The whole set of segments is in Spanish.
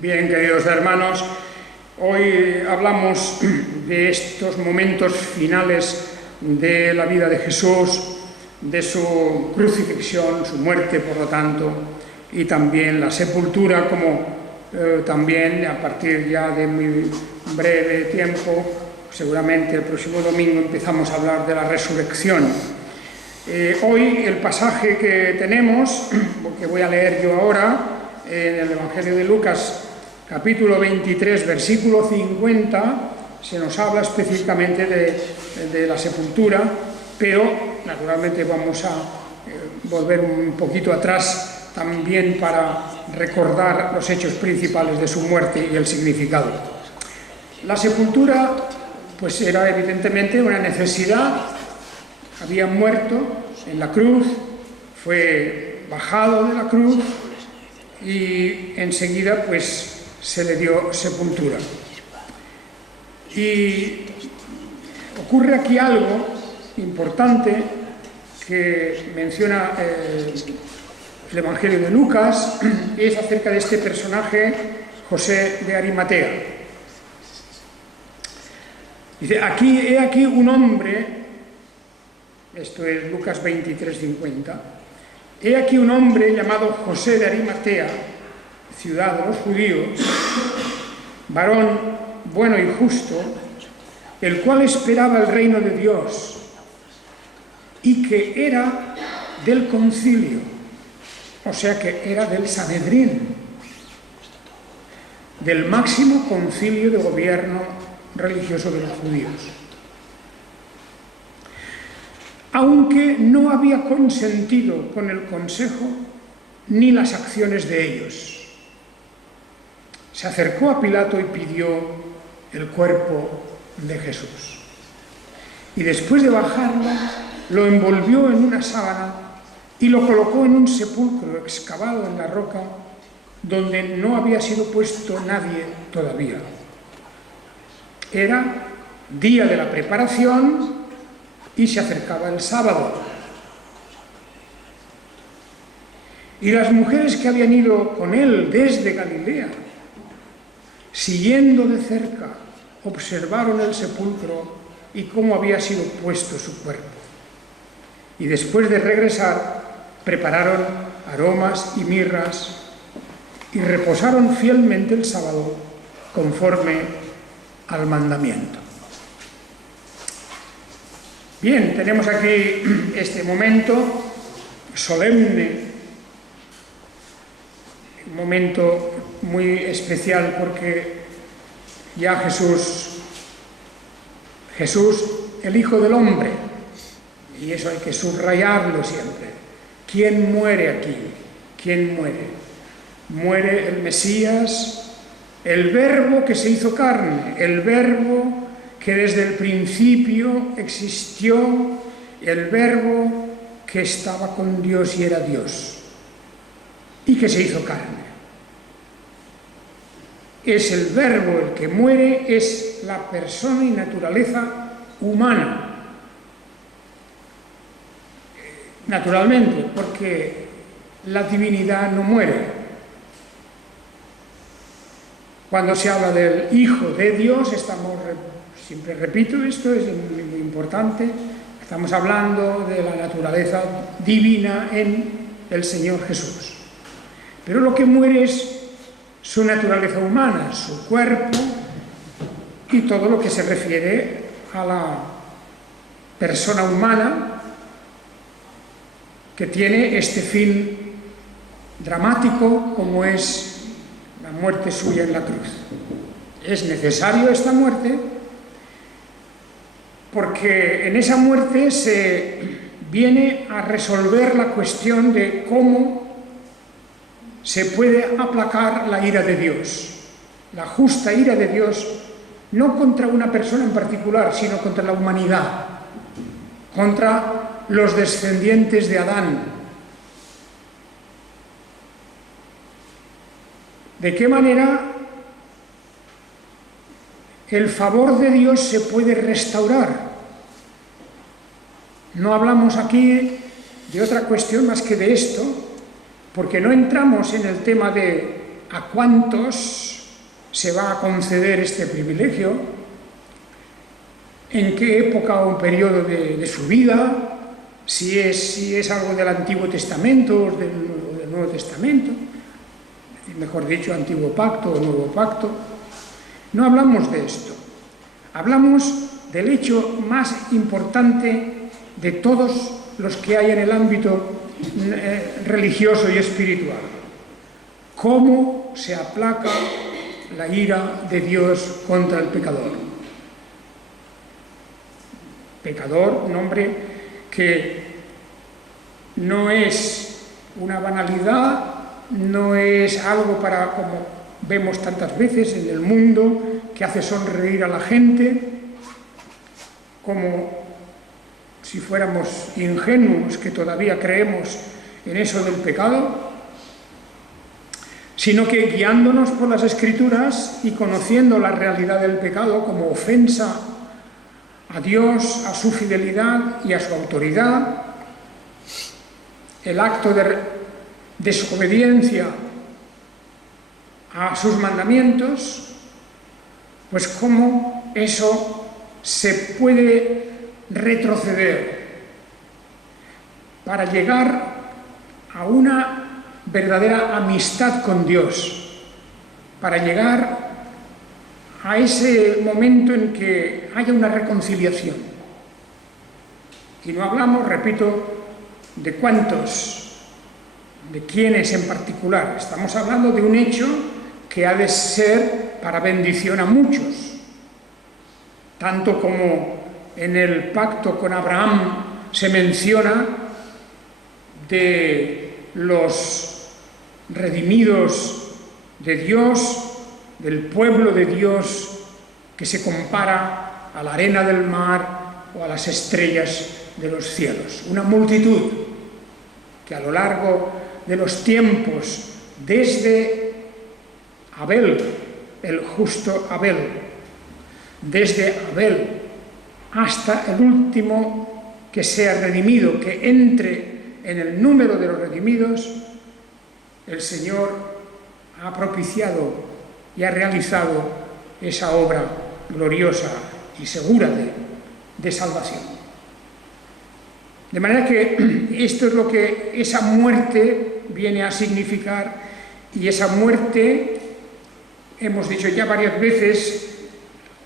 Bien, queridos hermanos, hoy hablamos de estos momentos finales de la vida de Jesús, de su crucifixión, su muerte, por lo tanto, y también la sepultura, como también a partir ya de muy breve tiempo, seguramente el próximo domingo empezamos a hablar de la resurrección. Hoy el pasaje que tenemos, que voy a leer yo ahora, en el Evangelio de Lucas, capítulo 23, versículo 50, se nos habla específicamente de la sepultura, pero naturalmente vamos a volver un poquito atrás también para recordar los hechos principales de su muerte y el significado. La sepultura, pues era evidentemente una necesidad. Había muerto en la cruz, fue bajado de la cruz y enseguida pues se le dio sepultura. Y ocurre aquí algo importante que menciona el Evangelio de Lucas, y es acerca de este personaje, José de Arimatea. Dice, he aquí un hombre, esto es Lucas 23, 50, he aquí un hombre llamado José de Arimatea, ciudad de los judíos, varón bueno y justo, el cual esperaba el reino de Dios y que era del concilio, o sea que era del Sanedrín, del máximo concilio de gobierno religioso de los judíos. Aunque no había consentido con el consejo ni las acciones de ellos, se acercó a Pilato y pidió el cuerpo de Jesús. Y después de bajarlo, lo envolvió en una sábana y lo colocó en un sepulcro excavado en la roca donde no había sido puesto nadie todavía. Era día de la preparación y se acercaba el sábado. Y las mujeres que habían ido con él desde Galilea, siguiendo de cerca, observaron el sepulcro y cómo había sido puesto su cuerpo. Y después de regresar, prepararon aromas y mirras y reposaron fielmente el sábado conforme al mandamiento. Bien, tenemos aquí este momento solemne, un momento muy especial porque ya Jesús, el Hijo del Hombre, y eso hay que subrayarlo siempre. ¿Quién muere aquí? ¿Quién muere? Muere el Mesías, el Verbo que se hizo carne, el Verbo que desde el principio existió, el Verbo que estaba con Dios y era Dios, y que se hizo carne. Es el Verbo el que muere, es la persona y naturaleza humana. Naturalmente, porque la divinidad no muere. Cuando se habla del Hijo de Dios, siempre repito esto, es muy importante, estamos hablando de la naturaleza divina en el Señor Jesús. Pero lo que muere es su naturaleza humana, su cuerpo y todo lo que se refiere a la persona humana que tiene este fin dramático como es la muerte suya en la cruz. Es necesario esta muerte porque en esa muerte se viene a resolver la cuestión de cómo se puede aplacar la ira de Dios, la justa ira de Dios, no contra una persona en particular, sino contra la humanidad, contra los descendientes de Adán. ¿De qué manera el favor de Dios se puede restaurar? No hablamos aquí de otra cuestión más que de esto, porque no entramos en el tema de a cuántos se va a conceder este privilegio, en qué época o periodo de su vida, si es algo del Antiguo Testamento o del Nuevo Testamento, mejor dicho, Antiguo Pacto o Nuevo Pacto. No hablamos de esto, hablamos del hecho más importante de todos los que hay en el ámbito religioso y espiritual: cómo se aplaca la ira de Dios contra el pecador. Pecador, nombre que no es una banalidad, no es algo para, como vemos tantas veces en el mundo, que hace sonreír a la gente, como si fuéramos ingenuos que todavía creemos en eso del pecado, sino que guiándonos por las Escrituras y conociendo la realidad del pecado como ofensa a Dios, a su fidelidad y a su autoridad, el acto de desobediencia a sus mandamientos, pues cómo eso se puede retroceder para llegar a una verdadera amistad con Dios, para llegar a ese momento en que haya una reconciliación. Y no hablamos, repito, de cuántos, de quiénes en particular. Estamos hablando de un hecho que ha de ser para bendición a muchos, tanto como en el pacto con Abraham se menciona de los redimidos de Dios, del pueblo de Dios, que se compara a la arena del mar o a las estrellas de los cielos. Una multitud que a lo largo de los tiempos, desde Abel, el justo Abel, desde Abel hasta el último que sea redimido, que entre en el número de los redimidos, el Señor ha propiciado y ha realizado esa obra gloriosa y segura de salvación. De manera que esto es lo que esa muerte viene a significar, y esa muerte, hemos dicho ya varias veces,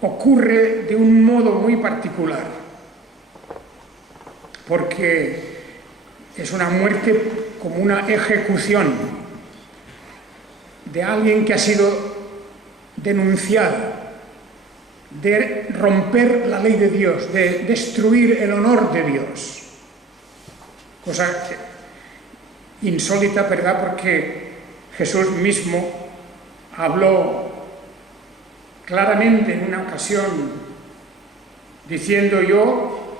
ocurre de un modo muy particular, porque es una muerte como una ejecución de alguien que ha sido denunciado, de romper la ley de Dios, de destruir el honor de Dios. Cosa insólita, ¿verdad? Porque Jesús mismo habló claramente en una ocasión diciendo: yo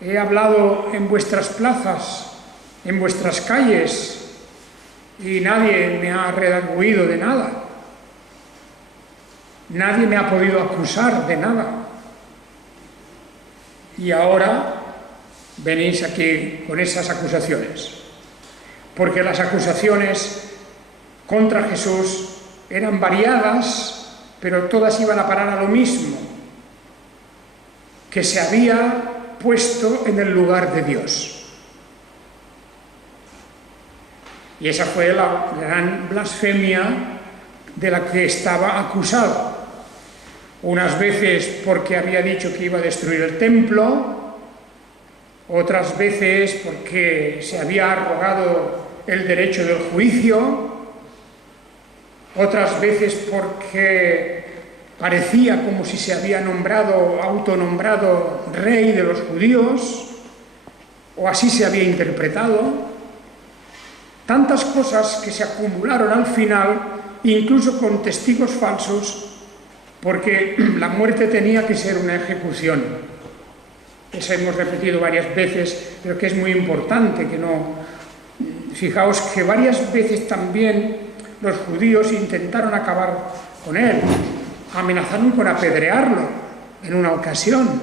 he hablado en vuestras plazas, en vuestras calles, y nadie me ha redarguido de nada. Nadie me ha podido acusar de nada. Y ahora venís aquí con esas acusaciones. Porque las acusaciones contra Jesús eran variadas, pero todas iban a parar a lo mismo: que se había puesto en el lugar de Dios. Y esa fue la gran blasfemia de la que estaba acusado. Unas veces porque había dicho que iba a destruir el templo, otras veces porque se había arrogado el derecho del juicio, otras veces porque parecía como si se había autonombrado rey de los judíos, o así se había interpretado. Tantas cosas que se acumularon al final, incluso con testigos falsos, porque la muerte tenía que ser una ejecución. Eso hemos repetido varias veces, pero que es muy importante que no... Fijaos que varias veces también los judíos intentaron acabar con él. Amenazaron con apedrearlo en una ocasión.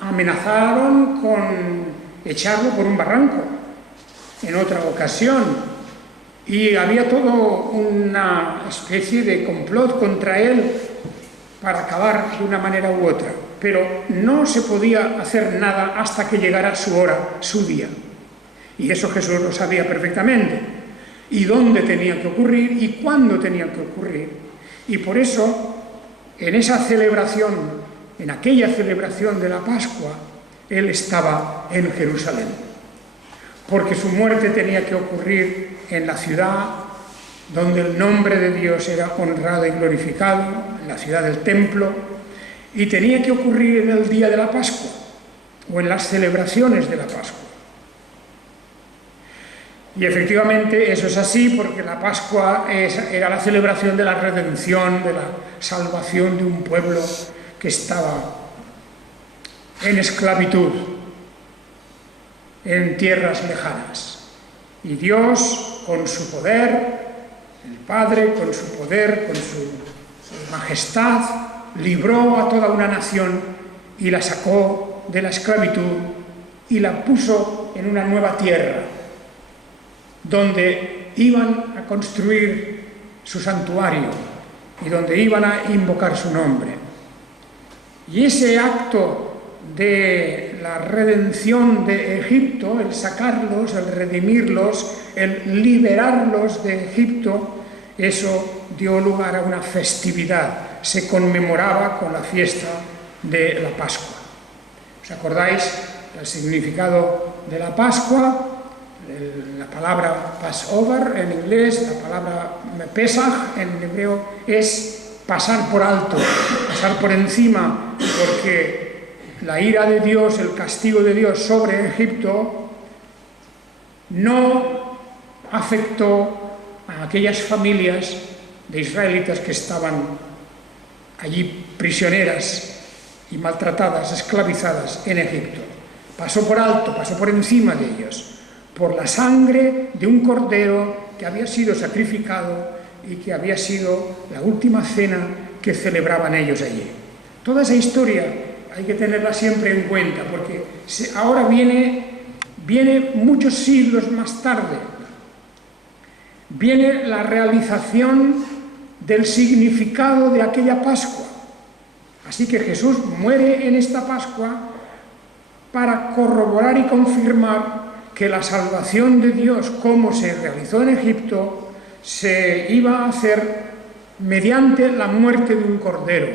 Amenazaron con echarlo por un barranco en otra ocasión. y había todo una especie de complot contra él para acabar de una manera u otra, pero no se podía hacer nada hasta que llegara su hora, su día. Y eso Jesús lo sabía perfectamente, y dónde tenía que ocurrir y cuándo tenía que ocurrir. Y por eso, en esa celebración, en aquella celebración de la Pascua, él estaba en Jerusalén, porque su muerte tenía que ocurrir en la ciudad donde el nombre de Dios era honrado y glorificado, en la ciudad del templo, y tenía que ocurrir en el día de la Pascua, o en las celebraciones de la Pascua. Y efectivamente eso es así, porque la Pascua era la celebración de la redención, de la salvación de un pueblo que estaba en esclavitud, en tierras lejanas. Y Dios, con su poder, el Padre, con su poder, con su majestad, libró a toda una nación y la sacó de la esclavitud y la puso en una nueva tierra, donde iban a construir su santuario y donde iban a invocar su nombre. Y ese acto de la redención de Egipto, el sacarlos, el redimirlos, el liberarlos de Egipto, eso dio lugar a una festividad. Se conmemoraba con la fiesta de la Pascua. ¿Os acordáis del significado de la Pascua? La palabra Passover en inglés, la palabra Pesach en hebreo, es pasar por alto, pasar por encima, porque la ira de Dios, el castigo de Dios sobre Egipto no afectó a aquellas familias de israelitas que estaban allí prisioneras y maltratadas, esclavizadas en Egipto. Pasó por alto, pasó por encima de ellos, por la sangre de un cordero que había sido sacrificado y que había sido la última cena que celebraban ellos allí. Toda esa historia hay que tenerla siempre en cuenta, porque ahora viene muchos siglos más tarde, viene la realización del significado de aquella Pascua. Así que Jesús muere en esta Pascua para corroborar y confirmar que la salvación de Dios, como se realizó en Egipto, se iba a hacer mediante la muerte de un cordero.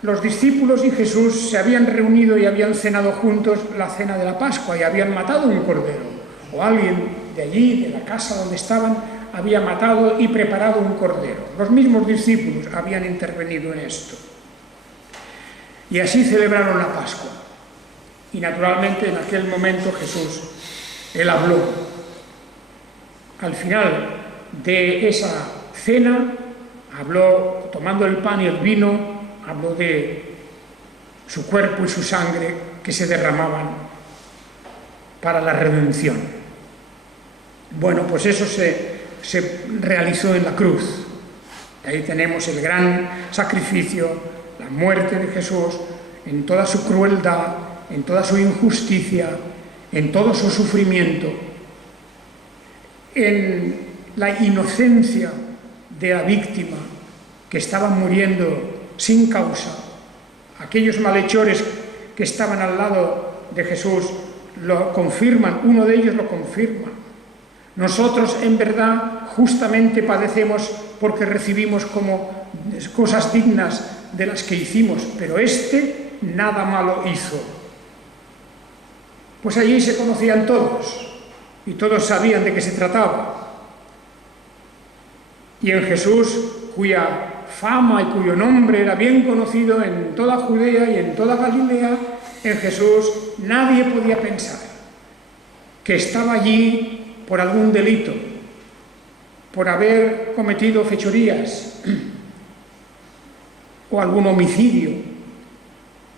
Los discípulos y Jesús se habían reunido y habían cenado juntos la cena de la Pascua y habían matado un cordero, o alguien de allí, de la casa donde estaban, había matado y preparado un cordero. Los mismos discípulos habían intervenido en esto. Y así celebraron la Pascua. Y naturalmente en aquel momento Jesús, él habló. Al final de esa cena, habló tomando el pan y el vino, habló de su cuerpo y su sangre que se derramaban para la redención. Bueno, pues eso se realizó en la cruz. Ahí tenemos el gran sacrificio, la muerte de Jesús en toda su crueldad, en toda su injusticia, en todo su sufrimiento, en la inocencia de la víctima que estaba muriendo sin causa. Aquellos malhechores que estaban al lado de Jesús lo confirman, uno de ellos lo confirma. Nosotros en verdad justamente padecemos porque recibimos como cosas dignas de las que hicimos, pero este nada malo hizo. Pues allí se conocían todos y todos sabían de qué se trataba. Y en Jesús, cuya fama y cuyo nombre era bien conocido en toda Judea y en toda Galilea, en Jesús nadie podía pensar que estaba allí por algún delito, por haber cometido fechorías o algún homicidio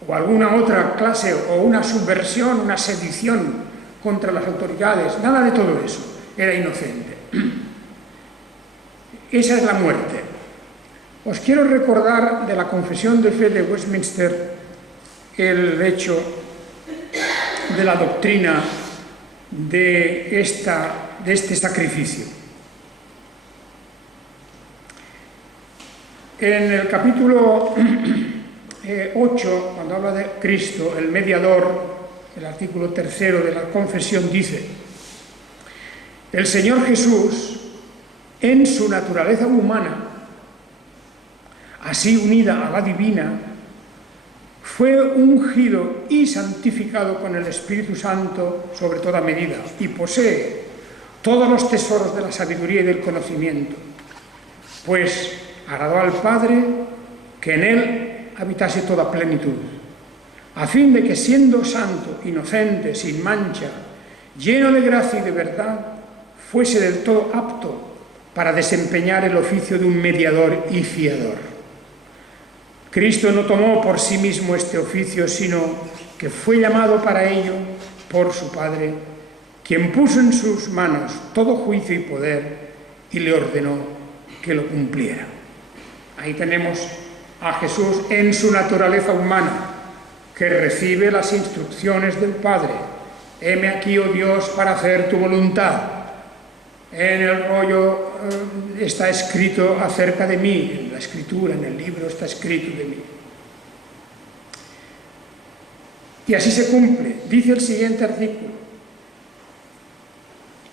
o alguna otra clase o una subversión, una sedición contra las autoridades. Nada de todo eso, era inocente. Esa es la muerte. Os quiero recordar de la Confesión de Fe de Westminster el hecho de la doctrina de este sacrificio. En el capítulo 8, cuando habla de Cristo, el mediador, el artículo 3 de la confesión dice: el Señor Jesús, en su naturaleza humana, así unida a la divina, fue ungido y santificado con el Espíritu Santo sobre toda medida, y posee todos los tesoros de la sabiduría y del conocimiento, pues agradó al Padre que en él habitase toda plenitud, a fin de que, siendo santo, inocente, sin mancha, lleno de gracia y de verdad, fuese del todo apto para desempeñar el oficio de un mediador y fiador. Cristo no tomó por sí mismo este oficio, sino que fue llamado para ello por su Padre, quien puso en sus manos todo juicio y poder y le ordenó que lo cumpliera. Ahí tenemos a Jesús en su naturaleza humana, que recibe las instrucciones del Padre. Heme aquí, oh Dios, para hacer tu voluntad. En el rollo está escrito acerca de mí, en la escritura, en el libro está escrito de mí. Y así se cumple. Dice el siguiente artículo: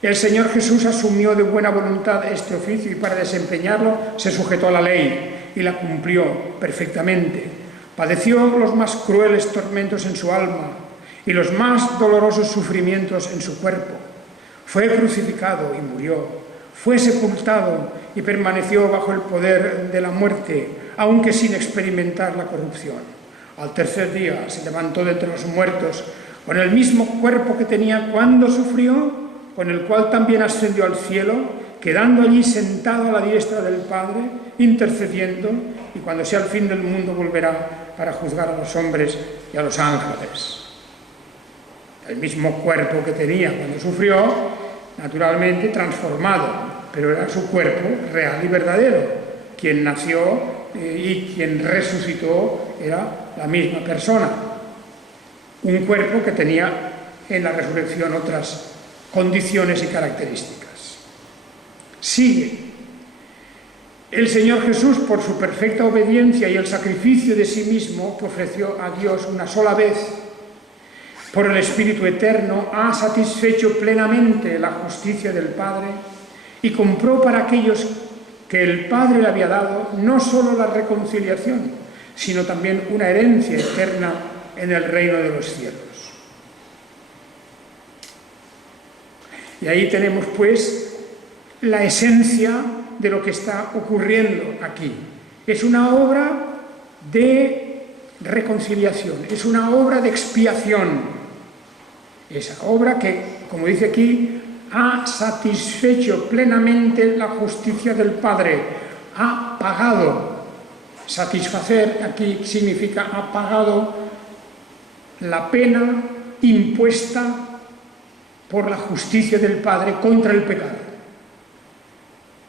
el Señor Jesús asumió de buena voluntad este oficio y para desempeñarlo se sujetó a la ley y la cumplió perfectamente. Padeció los más crueles tormentos en su alma y los más dolorosos sufrimientos en su cuerpo. Fue crucificado y murió. Fue sepultado y permaneció bajo el poder de la muerte, aunque sin experimentar la corrupción. Al tercer día se levantó de entre los muertos con el mismo cuerpo que tenía cuando sufrió, con el cual también ascendió al cielo, quedando allí sentado a la diestra del Padre, intercediendo, y cuando sea el fin del mundo volverá para juzgar a los hombres y a los ángeles. El mismo cuerpo que tenía cuando sufrió, naturalmente transformado, pero era su cuerpo real y verdadero. Quien nació y quien resucitó era la misma persona. Un cuerpo que tenía en la resurrección otras condiciones y características. Sigue. El Señor Jesús, por su perfecta obediencia y el sacrificio de sí mismo que ofreció a Dios una sola vez, por el Espíritu Eterno, ha satisfecho plenamente la justicia del Padre y compró para aquellos que el Padre le había dado no solo la reconciliación, sino también una herencia eterna en el reino de los cielos. Y ahí tenemos, pues, la esencia de lo que está ocurriendo aquí. Es una obra de reconciliación, es una obra de expiación. Esa obra que, como dice aquí, ha satisfecho plenamente la justicia del Padre, ha pagado. Satisfacer aquí significa ha pagado la pena impuesta por la justicia del Padre contra el pecado.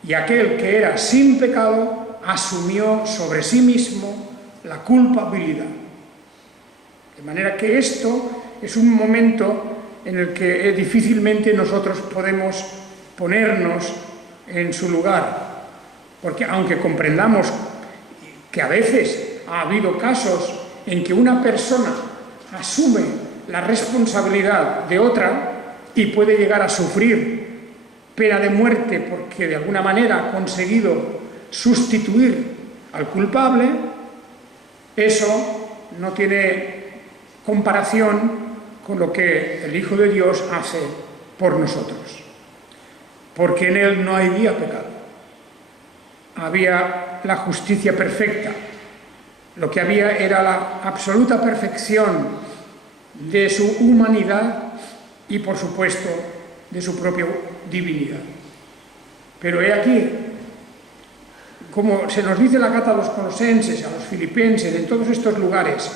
Y aquel que era sin pecado asumió sobre sí mismo la culpabilidad. De manera que esto es un momento en el que difícilmente nosotros podemos ponernos en su lugar, porque aunque comprendamos que a veces ha habido casos en que una persona asume la responsabilidad de otra y puede llegar a sufrir pena de muerte porque de alguna manera ha conseguido sustituir al culpable, eso no tiene comparación con lo que el Hijo de Dios hace por nosotros, porque en Él no había pecado, había la justicia perfecta, lo que había era la absoluta perfección de su humanidad y, por supuesto, de su propia divinidad. Pero he aquí, como se nos dice la carta a los colosenses, a los filipenses, en todos estos lugares,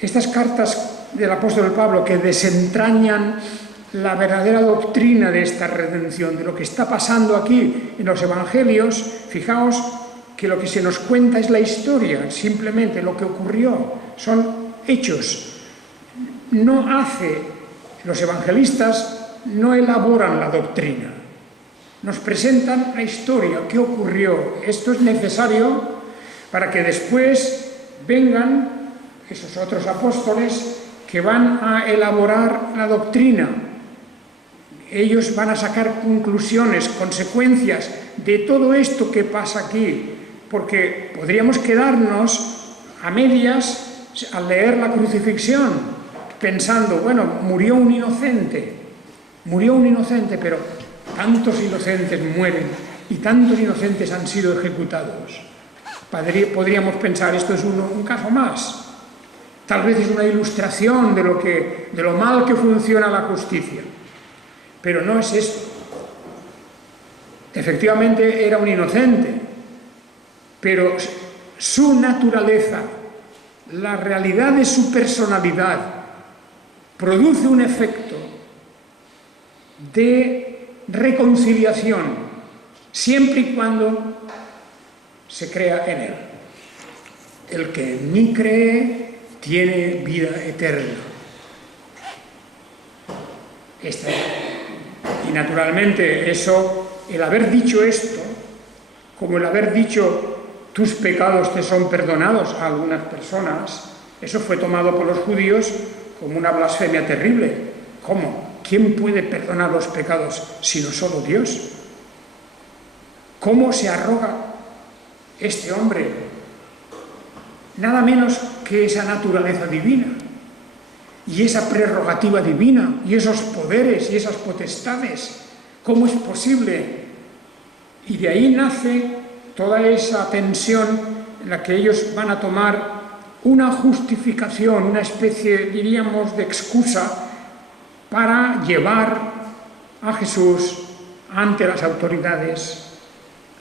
estas cartas del apóstol Pablo que desentrañan la verdadera doctrina de esta redención, de lo que está pasando aquí en los evangelios, fijaos que lo que se nos cuenta es la historia, simplemente lo que ocurrió, son hechos. No hace, los evangelistas no elaboran la doctrina. Nos presentan la historia, qué ocurrió. Esto es necesario para que después vengan esos otros apóstoles que van a elaborar la doctrina. Ellos van a sacar conclusiones, consecuencias de todo esto que pasa aquí, porque podríamos quedarnos a medias al leer la crucifixión, pensando, bueno, murió un inocente, pero tantos inocentes mueren y tantos inocentes han sido ejecutados. Podríamos pensar, esto es un caso más. Tal vez es una ilustración de lo mal que funciona la justicia. Pero no es esto. Efectivamente era un inocente, pero su naturaleza, la realidad de su personalidad, produce un efecto de reconciliación, siempre y cuando se crea en él. El que en mí cree tiene vida eterna. Y naturalmente eso, el haber dicho esto, como el haber dicho tus pecados te son perdonados a algunas personas, eso fue tomado por los judíos como una blasfemia terrible. ¿Cómo? ¿Quién puede perdonar los pecados sino solo Dios? ¿Cómo se arroga este hombre nada menos que esa naturaleza divina y esa prerrogativa divina y esos poderes y esas potestades? ¿Cómo es posible? Y de ahí nace toda esa tensión en la que ellos van a tomar una justificación, una especie, diríamos, de excusa para llevar a Jesús ante las autoridades,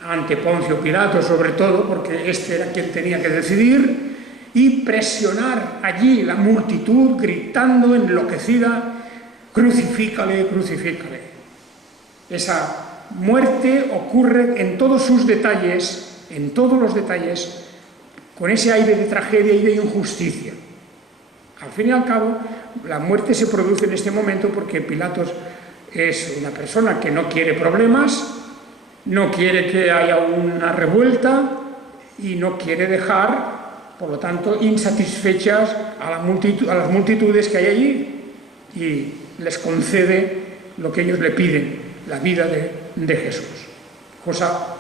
ante Poncio Pilato sobre todo, porque este era quien tenía que decidir, y presionar allí la multitud gritando enloquecida, crucifícale, crucifícale. Esa muerte ocurre en todos sus detalles, en todos los detalles, con ese aire de tragedia y de injusticia. Al fin y al cabo, la muerte se produce en este momento porque Pilatos es una persona que no quiere problemas, no quiere que haya una revuelta y no quiere dejar, por lo tanto, insatisfechas a las multitudes que hay allí, y les concede lo que ellos le piden, la vida de Jesús. Cosa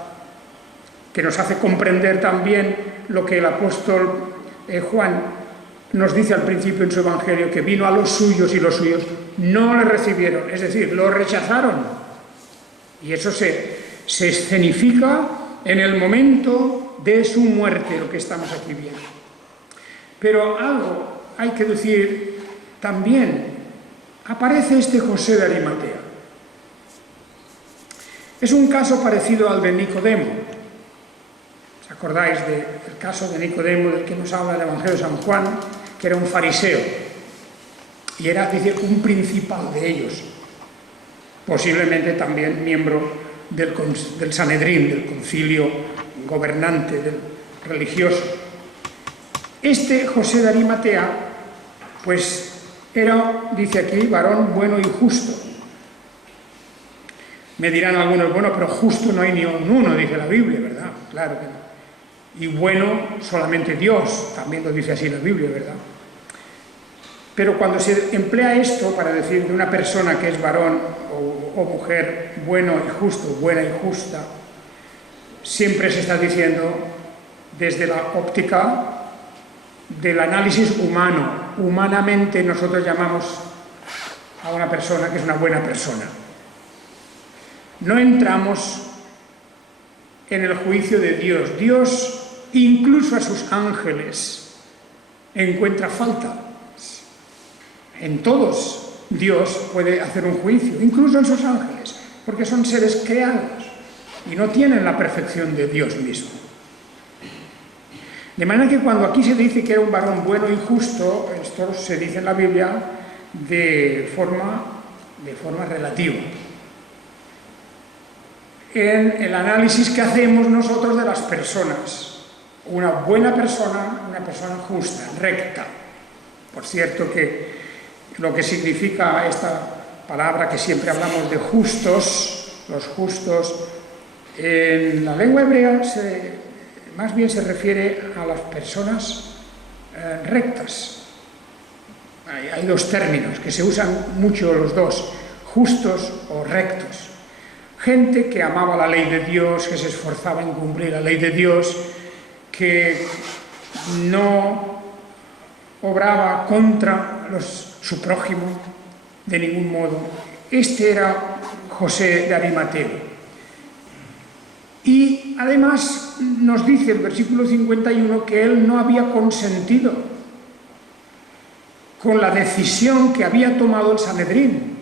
que nos hace comprender también lo que el apóstol Juan nos dice al principio en su Evangelio, que vino a los suyos y los suyos no le recibieron, es decir, lo rechazaron. Y eso se escenifica en el momento de su muerte, lo que estamos aquí viendo. Pero algo hay que decir también. Aparece este José de Arimatea. Es un caso parecido al de Nicodemo. ¿Os acordáis del caso de Nicodemo del que nos habla el Evangelio de San Juan? Que era un fariseo y era, dice, un principal de ellos, posiblemente también miembro del Sanedrín, del concilio gobernante, del religioso. Este José de Arimatea, pues era, dice aquí, varón bueno y justo. Me dirán algunos, bueno, pero justo no hay ni uno, dice la Biblia, ¿verdad? Claro que no. Y bueno, solamente Dios, también lo dice así la Biblia, ¿verdad? Pero cuando se emplea esto para decir de una persona que es varón o mujer bueno y justo, buena y justa, siempre se está diciendo desde la óptica del análisis humano. Humanamente nosotros llamamos a una persona que es una buena persona. No entramos en el juicio de Dios. Dios, incluso a sus ángeles, encuentra falta. En todos Dios puede hacer un juicio, incluso en sus ángeles, porque son seres creados y no tienen la perfección de Dios mismo. De manera que cuando aquí se dice que era un varón bueno y justo, esto se dice en la Biblia de forma relativa. En el análisis que hacemos nosotros de las personas, una buena persona, una persona justa, recta. Por cierto que lo que significa esta palabra que siempre hablamos de justos, los justos, en la lengua hebrea más bien se refiere a las personas rectas. Hay dos términos que se usan mucho los dos, justos o rectos. Gente que amaba la ley de Dios, que se esforzaba en cumplir la ley de Dios, que no obraba contra su prójimo de ningún modo. Este era José de Arimatea. Y además nos dice el versículo 51 que él no había consentido con la decisión que había tomado el Sanedrín.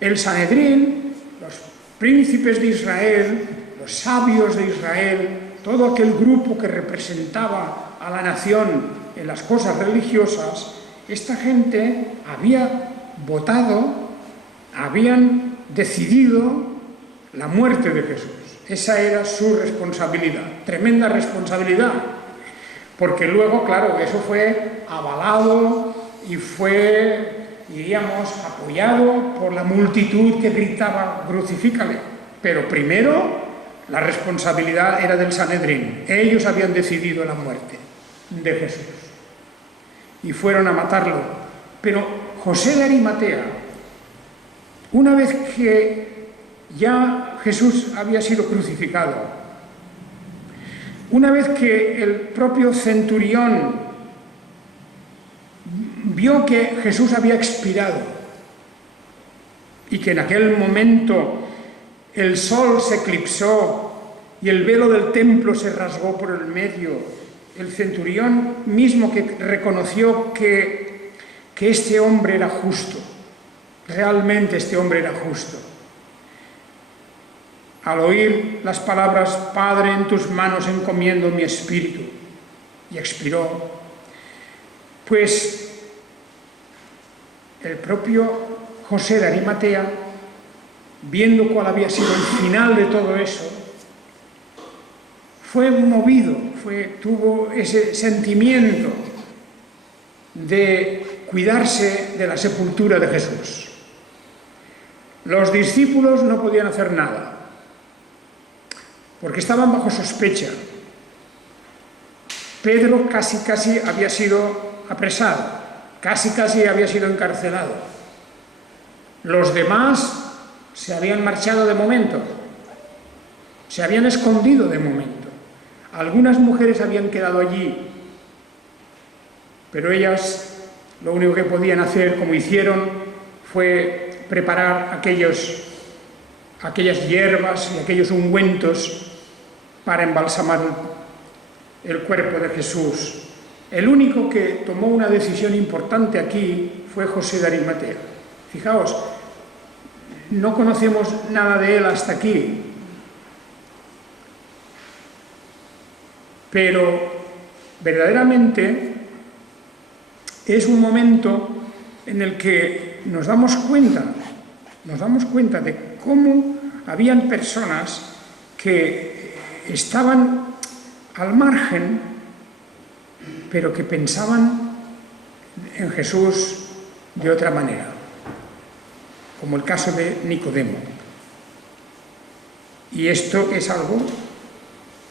El Sanedrín, los príncipes de Israel, los sabios de Israel, todo aquel grupo que representaba a la nación en las cosas religiosas, esta gente había votado, habían decidido la muerte de Jesús. Esa era su responsabilidad, tremenda responsabilidad, porque luego, claro, eso fue avalado y fue, diríamos, apoyado por la multitud que gritaba crucifícale. Pero primero la responsabilidad era del Sanedrín. Ellos habían decidido la muerte de Jesús y fueron a matarlo. Pero José de Arimatea, una vez que ya Jesús había sido crucificado, una vez que el propio centurión vio que Jesús había expirado y que en aquel momento el sol se eclipsó y el velo del templo se rasgó por el medio, el centurión mismo que reconoció que este hombre era justo, realmente este hombre era justo. Al oír las palabras, Padre, en tus manos encomiendo mi espíritu, y expiró, pues el propio José de Arimatea, viendo cuál había sido el final de todo eso, fue movido, tuvo ese sentimiento de cuidarse de la sepultura de Jesús. Los discípulos no podían hacer nada, porque estaban bajo sospecha. Pedro casi había sido apresado, casi había sido encarcelado. Los demás se habían marchado de momento, se habían escondido de momento. Algunas mujeres habían quedado allí, pero ellas lo único que podían hacer, como hicieron, fue preparar aquellas hierbas y aquellos ungüentos para embalsamar el cuerpo de Jesús. El único que tomó una decisión importante aquí fue José de Arimatea. Fijaos, no conocemos nada de él hasta aquí, pero verdaderamente es un momento en el que nos damos cuenta de cómo habían personas que estaban al margen, pero que pensaban en Jesús de otra manera, como el caso de Nicodemo. Y esto es algo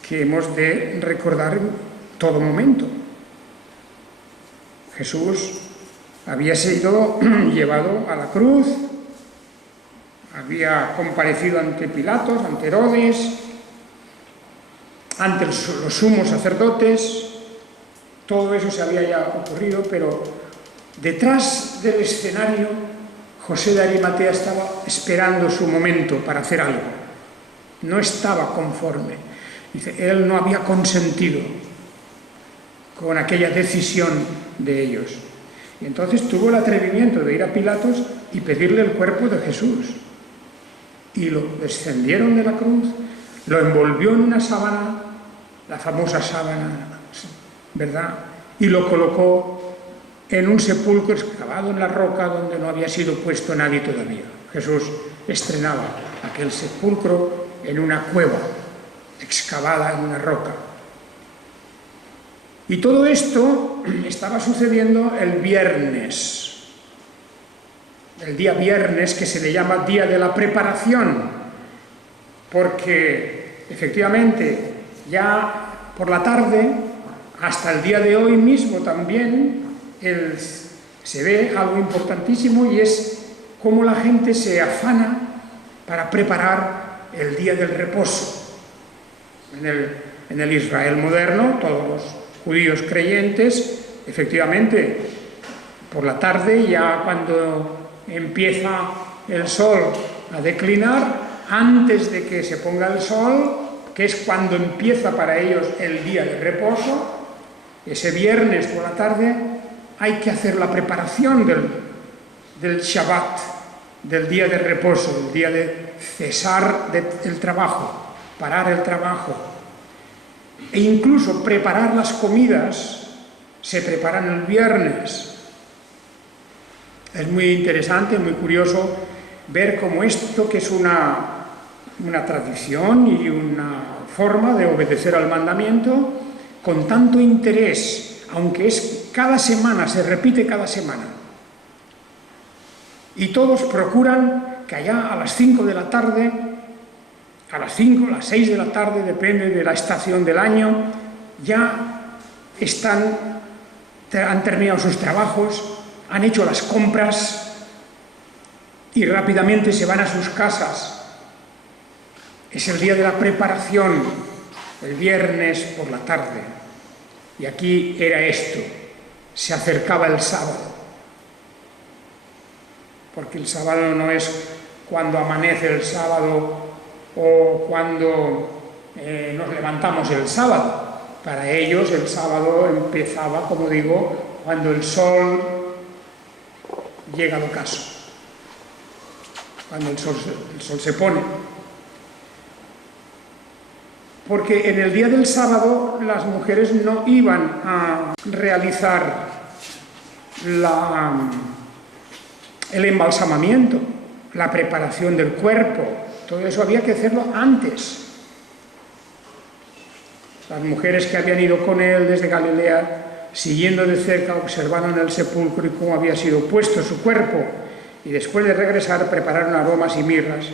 que hemos de recordar en todo momento. Jesús había sido llevado a la cruz, había comparecido ante Pilatos, ante Herodes, ante los sumos sacerdotes. Todo eso se había ya ocurrido, pero detrás del escenario José de Arimatea estaba esperando su momento para hacer algo. No estaba conforme. Dice, él no había consentido con aquella decisión de ellos. Y entonces tuvo el atrevimiento de ir a Pilatos y pedirle el cuerpo de Jesús. Y lo descendieron de la cruz, lo envolvió en una sábana, la famosa sábana, ¿verdad? Y lo colocó en un sepulcro excavado en la roca donde no había sido puesto nadie todavía. Jesús estrenaba aquel sepulcro en una cueva excavada en una roca. Y todo esto estaba sucediendo el viernes. el día viernes, que se le llama día de la preparación, porque efectivamente ya por la tarde, hasta el día de hoy mismo también, se ve algo importantísimo, y es cómo la gente se afana para preparar el día del reposo. En el Israel moderno, todos los judíos creyentes, efectivamente, por la tarde, ya cuando empieza el sol a declinar, antes de que se ponga el sol, que es cuando empieza para ellos el día de reposo, ese viernes por la tarde hay que hacer la preparación del Shabbat, del día de reposo, del día de cesar el trabajo, parar el trabajo. E incluso preparar las comidas se preparan el viernes. Es muy interesante, muy curioso ver cómo esto, que es una tradición y una forma de obedecer al mandamiento, con tanto interés, aunque es cada semana, se repite cada semana. Y todos procuran que allá a las 5 de la tarde, a las 5, a las 6 de la tarde, depende de la estación del año, ya han terminado sus trabajos, han hecho las compras y rápidamente se van a sus casas. Es el día de la preparación, el viernes por la tarde. Y aquí era esto, se acercaba el sábado. Porque el sábado no es cuando amanece el sábado o cuando nos levantamos el sábado. Para ellos el sábado empezaba, como digo, cuando el sol llega al ocaso, cuando el sol se pone. Porque en el día del sábado las mujeres no iban a realizar el embalsamamiento, la preparación del cuerpo. Todo eso había que hacerlo antes. Las mujeres que habían ido con él desde Galilea, siguiendo de cerca, observaron el sepulcro y cómo había sido puesto su cuerpo, y después de regresar prepararon aromas y mirras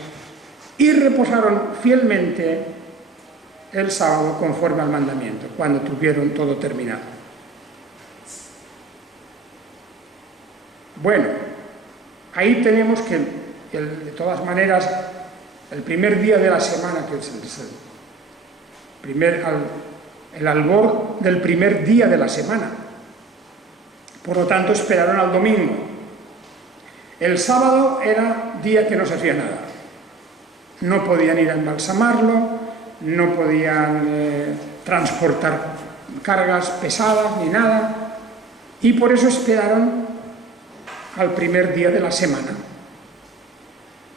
y reposaron fielmente el sábado conforme al mandamiento, cuando tuvieron todo terminado. Bueno, ahí tenemos que, de todas maneras, el primer día de la semana, que es el albor del primer día de la semana. Por lo tanto, esperaron al domingo. El sábado era día que no se hacía nada. No podían ir a embalsamarlo, no podían transportar cargas pesadas ni nada, y por eso esperaron al primer día de la semana,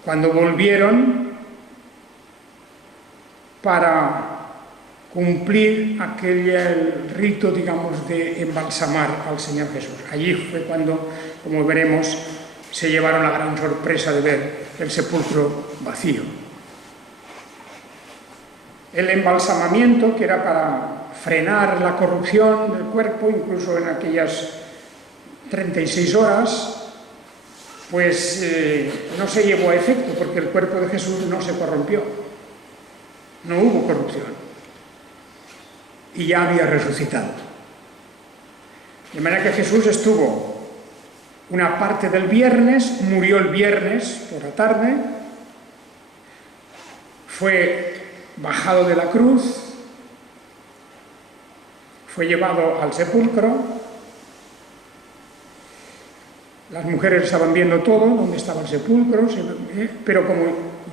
cuando volvieron para cumplir el rito, digamos, de embalsamar al Señor Jesús. Allí fue cuando, como veremos, se llevaron la gran sorpresa de ver el sepulcro vacío. El embalsamamiento, que era para frenar la corrupción del cuerpo, incluso en aquellas 36 horas, pues no se llevó a efecto, porque el cuerpo de Jesús no se corrompió, no hubo corrupción, y ya había resucitado. De manera que Jesús estuvo una parte del viernes, murió el viernes por la tarde, fue bajado de la cruz, fue llevado al sepulcro. Las mujeres estaban viendo todo, dónde estaba el sepulcro, pero como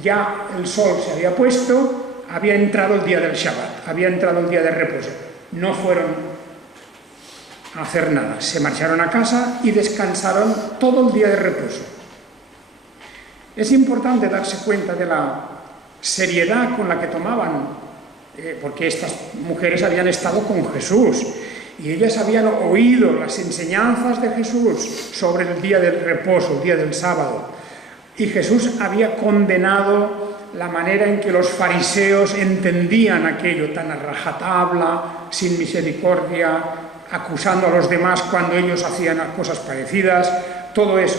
ya el sol se había puesto, había entrado el día del Shabbat, había entrado el día de reposo. No fueron a hacer nada, se marcharon a casa y descansaron todo el día de reposo. Es importante darse cuenta de la seriedad con la que tomaban, porque estas mujeres habían estado con Jesús y ellas habían oído las enseñanzas de Jesús sobre el día del reposo, el día del sábado, y Jesús había condenado la manera en que los fariseos entendían aquello tan a rajatabla, sin misericordia, acusando a los demás cuando ellos hacían cosas parecidas, todo eso.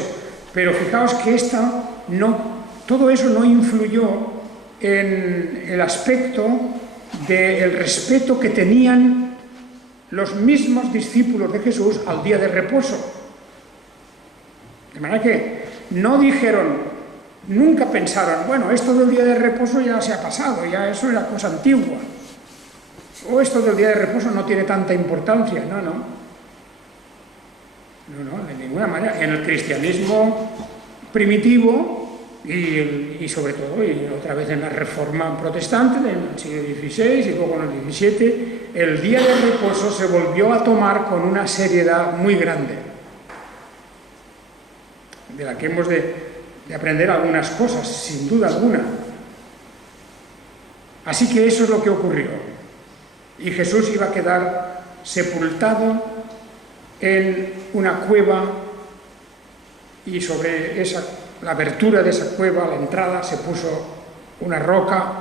Pero fijaos que todo eso no influyó en el aspecto del respeto que tenían los mismos discípulos de Jesús al día de reposo. De manera que no dijeron, nunca pensaron, bueno, esto del día de reposo ya se ha pasado, ya eso era cosa antigua. O esto del día de reposo no tiene tanta importancia. No, de ninguna manera. En el cristianismo primitivo y sobre todo, y otra vez en la Reforma protestante, en el siglo XVI y luego en el XVII, el día de reposo se volvió a tomar con una seriedad muy grande, de la que hemos de aprender algunas cosas, sin duda alguna. Así que eso es lo que ocurrió. Y Jesús iba a quedar sepultado en una cueva, y sobre la abertura de esa cueva, la entrada, se puso una roca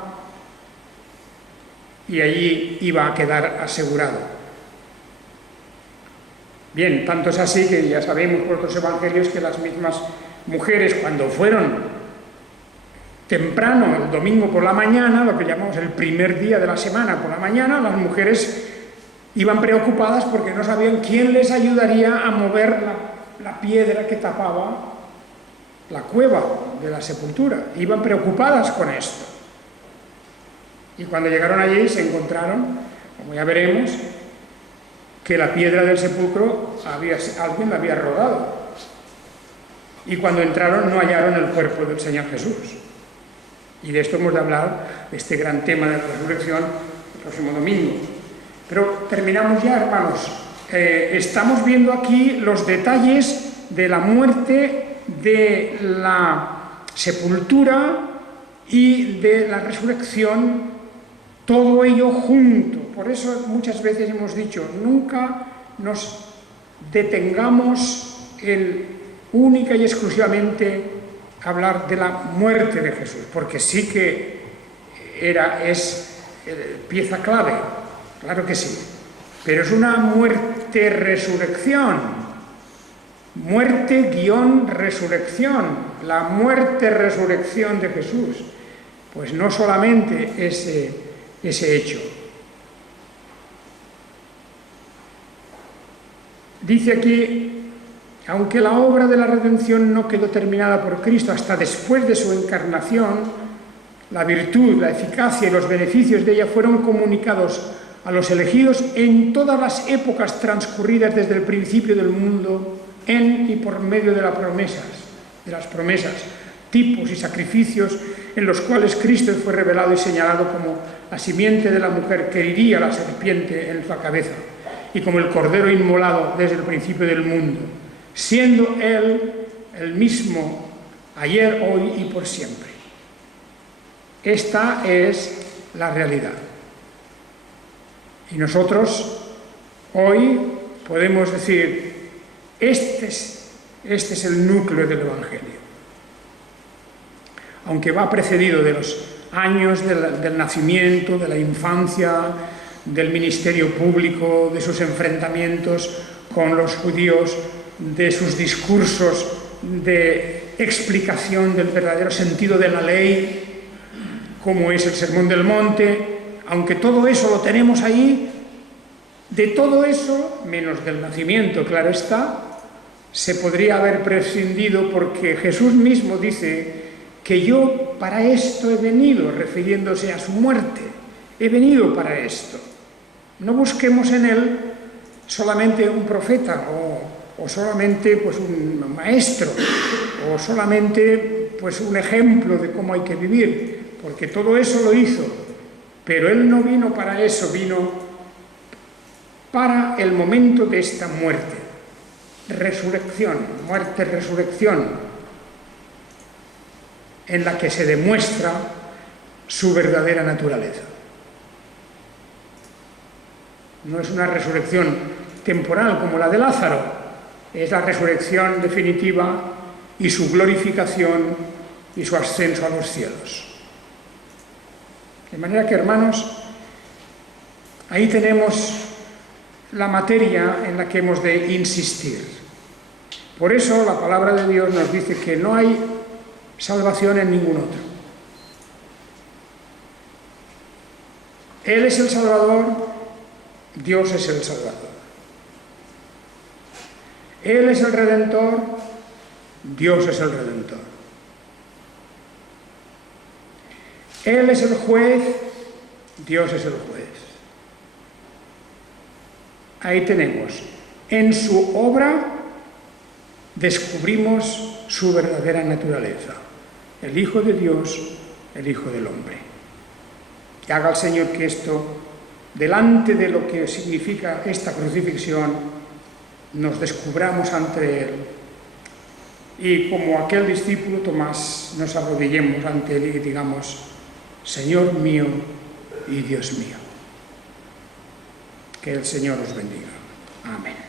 y allí iba a quedar asegurado. Bien, tanto es así que ya sabemos por otros evangelios que las mismas mujeres, cuando fueron temprano, el domingo por la mañana, lo que llamamos el primer día de la semana por la mañana, las mujeres iban preocupadas porque no sabían quién les ayudaría a mover la piedra que tapaba la cueva de la sepultura. Iban preocupadas con esto. Y cuando llegaron allí se encontraron, como ya veremos, que la piedra del sepulcro alguien la había rodado. Y cuando entraron no hallaron el cuerpo del Señor Jesús. Y de esto hemos de hablar, de este gran tema de la resurrección, el próximo domingo. Pero terminamos ya, hermanos. Estamos viendo aquí los detalles de la muerte, de la sepultura y de la resurrección, todo ello junto. Por eso muchas veces hemos dicho, nunca nos detengamos en única y exclusivamente hablar de la muerte de Jesús, porque sí que es pieza clave, claro que sí, pero es una muerte-resurrección, muerte-resurrección, la muerte-resurrección de Jesús, pues no solamente ese hecho. Dice aquí, aunque la obra de la redención no quedó terminada por Cristo hasta después de su encarnación, la virtud, la eficacia y los beneficios de ella fueron comunicados a los elegidos en todas las épocas transcurridas desde el principio del mundo, en y por medio de las promesas, tipos y sacrificios en los cuales Cristo fue revelado y señalado como la simiente de la mujer que heriría la serpiente en la cabeza, y como el cordero inmolado desde el principio del mundo, siendo Él el mismo ayer, hoy y por siempre. Esta es la realidad. Y nosotros hoy podemos decir, este es el núcleo del Evangelio. Aunque va precedido de los años del nacimiento, de la infancia, del ministerio público, de sus enfrentamientos con los judíos, de sus discursos de explicación del verdadero sentido de la ley, como es el Sermón del Monte, aunque todo eso lo tenemos ahí, de todo eso, menos del nacimiento, claro está, se podría haber prescindido porque Jesús mismo dice que yo para esto he venido, refiriéndose a su muerte, he venido para esto. No busquemos en él solamente un profeta o solamente pues un maestro o solamente pues un ejemplo de cómo hay que vivir, porque todo eso lo hizo, pero él no vino para eso, vino para el momento de esta muerte, resurrección, muerte-resurrección, en la que se demuestra su verdadera naturaleza. No es una resurrección temporal como la de Lázaro, es la resurrección definitiva y su glorificación y su ascenso a los cielos. De manera que, hermanos, ahí tenemos la materia en la que hemos de insistir. Por eso la palabra de Dios nos dice que no hay salvación en ningún otro. Él es el Salvador, Dios es el Salvador. Él es el Redentor, Dios es el Redentor. Él es el juez, Dios es el juez. Ahí tenemos, en su obra descubrimos su verdadera naturaleza, el Hijo de Dios, el Hijo del Hombre. Que haga el Señor que esto, delante de lo que significa esta crucifixión, nos descubramos ante Él y como aquel discípulo Tomás nos arrodillemos ante Él y digamos: Señor mío y Dios mío. Que el Señor os bendiga. Amén.